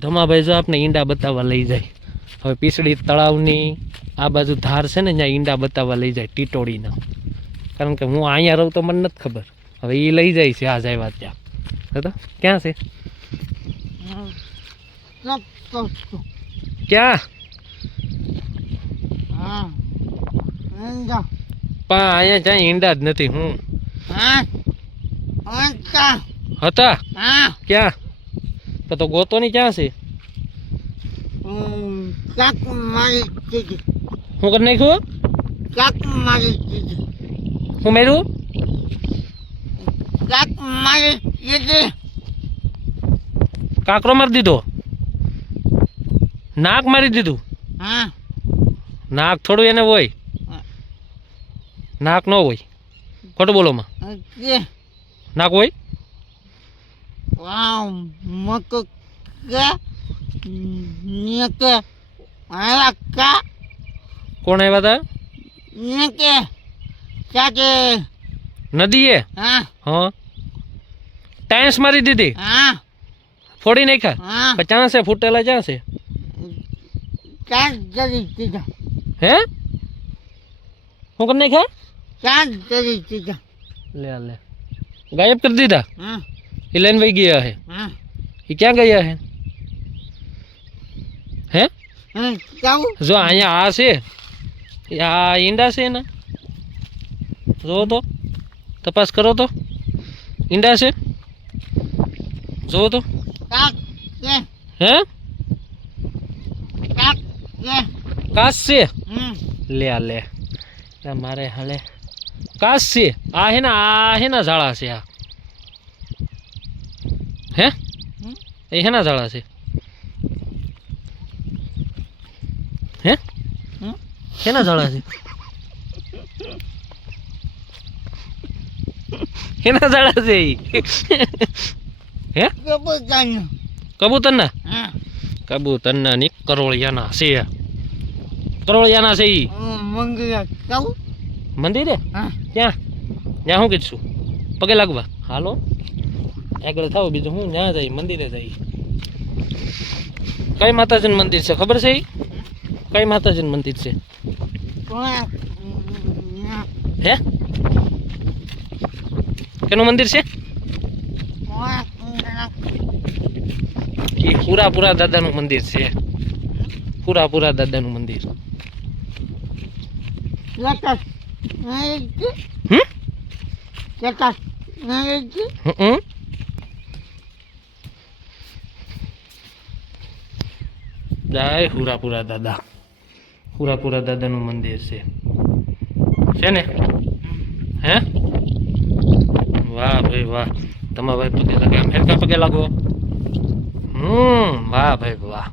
ધમાભાઈ જો આપને ઈંડા બતાવવા લઈ જાય. હવે પીસડી તળાવની આ બાજુ ધાર છે ને, ત્યાં ઈંડા બતાવવા લઈ જાય ટીટોળીના. કારણ કે હું અહીંયા રહું તો મને નથી ખબર. હવે એ લઈ જાય છે આજ આવ્યા ત્યાં. તો ક્યાં છે? ક્યાં? પા અહીંયા જ્યાં ઈંડા જ નથી. હું હતા ક્યાં? તો ગોતો ની ક્યાં છે? હું કરી નાખ્યું? હું મેર્યું? કાકરો મારી દીધો? નાક મારી દીધું? નાક થોડું એને હોય, નાક ન હોય. ખોટું બોલો માં, નાક હોય? કોણ આવ્યા હતા? નદીએ? હા. ટાઈન્સ મારી દીધી? ફોડી નાખ્યા? ક્યાં છે ફૂટેલા? ક્યાં છે? હે હું કરી નાખ્યા? લે લે ગાયબ કરી દીધા? એ લઈને વહી ગયા હે? એ ક્યાં ગયા હે? હે જો અહીંયા આ છે, આ ઈંડા છે એના. જોવો તો, તપાસ કરો તો. ઈંડા છે, જોવો તો. હે કાચ છે? લે લે મારે હાલે કાચ છે. આ હે ને, આ હેના ઝાડા છે. આ હે એ હેના ઝાડા છે? હે હેના ઝાડા છે? હેના ઝાડા છે? હે કબૂતરના? કબૂતરના ની કરોળિયાના છે. કરોળિયાના છે ઈ મંદિરે? ક્યાં? ત્યાં શું કીધું? પગે લાગવા? હાલો આગળ થાવ. બીજું હું ત્યાં જાય? મંદિરે જાય. કઈ માતાજીનું મંદિર છે ખબર છે? કઈ માતાજીનું મંદિર છે? હે કેનું મંદિર છે? એ પૂરા દાદાનું મંદિર છે. પૂરા દાદાનું મંદિર. જય પૂરા દાદા. પૂરા દાદાનું મંદિર છે ને? હે વાહ ભાઈ વાહ. તમારા ભાઈ પગે લાગે, અમેરિકા પગે લાગો. વાહ ભાઈ વાહ.